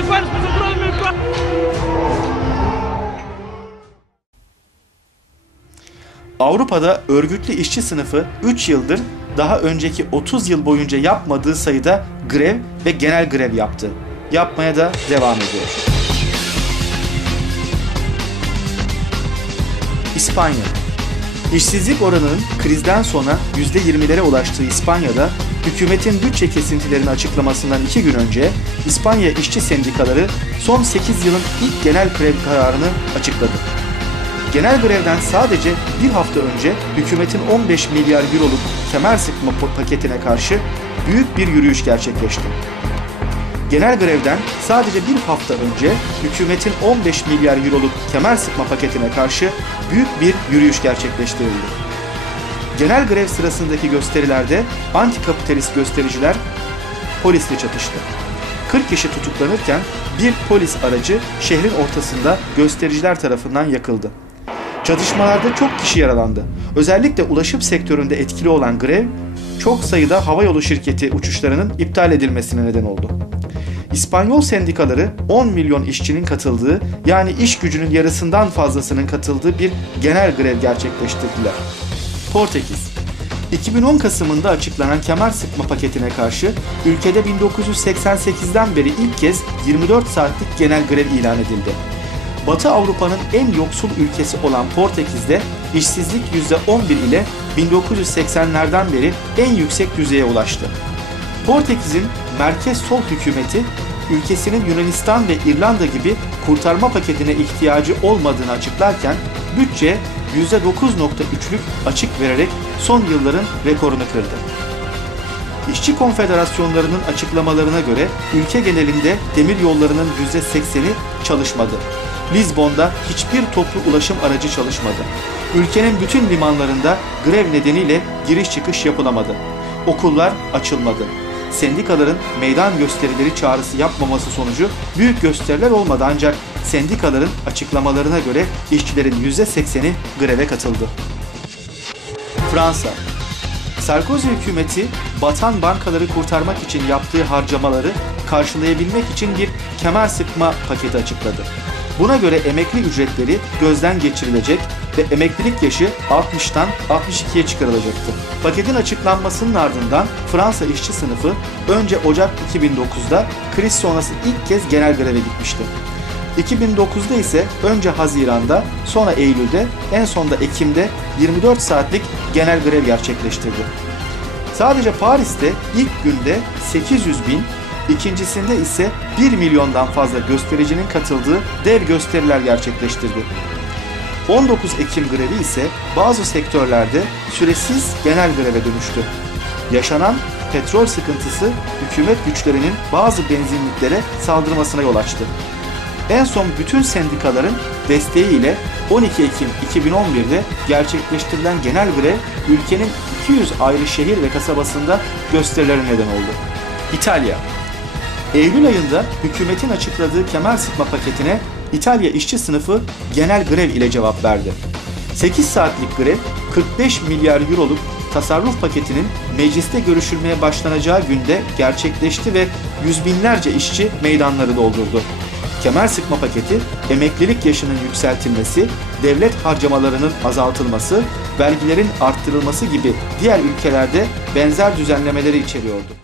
te fueres por su Avrupa'da örgütlü işçi sınıfı 3 yıldır daha önceki 30 yıl boyunca yapmadığı sayıda grev ve genel grev yaptı. Yapmaya da devam ediyor. İspanya İşsizlik oranının krizden sonra %20'lere ulaştığı İspanya'da hükümetin bütçe kesintilerini açıklamasından iki gün önce İspanya işçi sendikaları son 8 yılın ilk genel grev kararını açıkladı. Genel grevden sadece bir hafta önce hükümetin 15 milyar euroluk kemer sıkma paketine karşı büyük bir yürüyüş gerçekleşti. Genel grevden sadece bir hafta önce hükümetin 15 milyar euroluk kemer sıkma paketine karşı büyük bir yürüyüş gerçekleştirildi. Genel grev sırasındaki gösterilerde antikapitalist göstericiler polisle çatıştı. 40 kişi tutuklanırken bir polis aracı şehrin ortasında göstericiler tarafından yakıldı. Çatışmalarda çok kişi yaralandı. Özellikle ulaşım sektöründe etkili olan grev, çok sayıda havayolu şirketi uçuşlarının iptal edilmesine neden oldu. İspanyol sendikaları 10 milyon işçinin katıldığı yani iş gücünün yarısından fazlasının katıldığı bir genel grev gerçekleştirdiler. Portekiz 2010 Kasım'ında açıklanan kemer sıkma paketine karşı ülkede 1988'den beri ilk kez 24 saatlik genel grev ilan edildi. Batı Avrupa'nın en yoksul ülkesi olan Portekiz'de işsizlik %11 ile 1980'lerden beri en yüksek düzeye ulaştı. Portekiz'in merkez sol hükümeti ülkesinin Yunanistan ve İrlanda gibi kurtarma paketine ihtiyacı olmadığını açıklarken bütçe %9.3'lük açık vererek son yılların rekorunu kırdı. İşçi konfederasyonlarının açıklamalarına göre ülke genelinde demir yollarının %80'i çalışmadı. Lizbon'da hiçbir toplu ulaşım aracı çalışmadı. Ülkenin bütün limanlarında grev nedeniyle giriş çıkış yapılamadı. Okullar açılmadı. Sendikaların meydan gösterileri çağrısı yapmaması sonucu büyük gösteriler olmadı ancak sendikaların açıklamalarına göre işçilerin %80'i greve katıldı. Fransa Sarkozy hükümeti batan bankaları kurtarmak için yaptığı harcamaları karşılayabilmek için bir kemer sıkma paketi açıkladı. Buna göre emekli ücretleri gözden geçirilecek ve emeklilik yaşı 60'tan 62'ye çıkarılacaktı. Paketin açıklanmasının ardından Fransa işçi sınıfı önce Ocak 2009'da kriz sonrası ilk kez genel greve gitmişti. 2009'da ise önce Haziran'da, sonra Eylül'de, en sonda Ekim'de 24 saatlik genel grev gerçekleştirdi. Sadece Paris'te ilk günde 800 bin, ikincisinde ise 1 milyondan fazla göstericinin katıldığı dev gösteriler gerçekleştirdi. 19 Ekim grevi ise bazı sektörlerde süresiz genel greve dönüştü. Yaşanan petrol sıkıntısı hükümet güçlerinin bazı benzinliklere saldırmasına yol açtı. En son bütün sendikaların desteğiyle 12 Ekim 2011'de gerçekleştirilen genel grev ülkenin 200 ayrı şehir ve kasabasında gösterilere neden oldu. İtalya Eylül ayında hükümetin açıkladığı kemer sıkma paketine İtalya işçi sınıfı genel grev ile cevap verdi. 8 saatlik grev 45 milyar euroluk tasarruf paketinin mecliste görüşülmeye başlanacağı günde gerçekleşti ve yüz binlerce işçi meydanları doldurdu. Kemer sıkma paketi, emeklilik yaşının yükseltilmesi, devlet harcamalarının azaltılması, vergilerin arttırılması gibi diğer ülkelerde benzer düzenlemeleri içeriyordu.